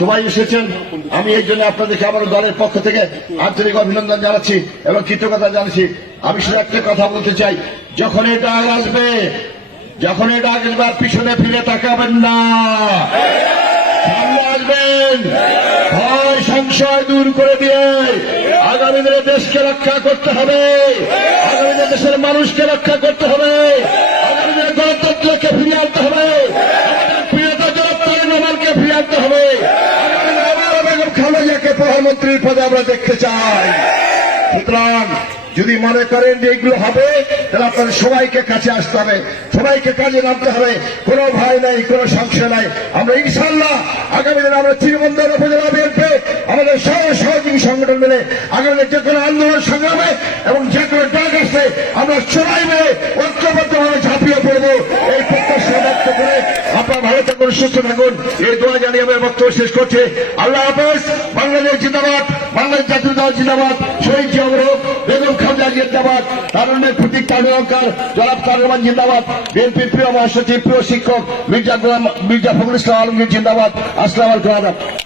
সবাই এসেছেন। আমি এই জন্য আপনাদেরকে আমার দলের পক্ষ থেকে আন্তরিক অভিনন্দন জানাচ্ছি এবং কৃতজ্ঞতা জানাচ্ছি। আমি শুধু একটা কথা বলতে চাই। যখন এটা আসবে, যখন এটা আসবে আর পিছনে ফিরে তাকাবেন না। সামনে আসবেন। ভয়, সংশয় দূর করে দিয়ে আগামী দিনে দেশকে রক্ষা করতে হবে। আগামী দিনে দেশের মানুষকে রক্ষা করতে হবে আগামী দিনে গণতন্ত্রকে ফিরিয়ে আনতে হবে আমাদের প্রিয়তা জনপ্রিয় নবানকে ফিরিয়ে আনতে হবে আগামী দিনে আবার বেগম প্রধানমন্ত্রীর পদে আমরা দেখতে চাই। সুতরাং যদি মনে করেন যে এগুলো হবে, তাহলে আপনাদের সবাইকে কাছে আসতে হবে। সবাইকে কাজে নামতে হবে। কোনো ভয় নাই, কোনো সংশয় নাই। আমরা ইনশাল্লাহ আগামী দিনে আমরা চিরবন্দর উপজেলা বিএনপি, আমাদের সহ সহযোগী সংগঠন মিলে আগামী যে কোনো আন্দোলন সংগ্রামে এবং যে কোনো ডাক আসলে আমরা সবাই মিলে ঐক্যবদ্ধভাবে ঝাঁপিয়ে পড়ব। থাকুন সুস্থ থাকুন। এই দোয়া জানিয়ে আমার বক্তব্য শেষ করছে। আল্লাহ হাফেজ, বাংলাদেশ জিন্দাবাদ, বাংলাদেশ জাতীয় দল জিন্দাবাদ, শহীদ জিয়াউর বেগম খামজা জিন্দাবাদ, তারুণ্যের প্রতীক অলঙ্কার জনাব তারুমান জিন্দাবাদ, বিএনপির প্রিয় মহাসচিব, প্রিয় শিক্ষক মির্জা গোলাম, মির্জা ফখরুল ইসলাম আলমগীর জিন্দাবাদ। আসসালাম আলাইকুম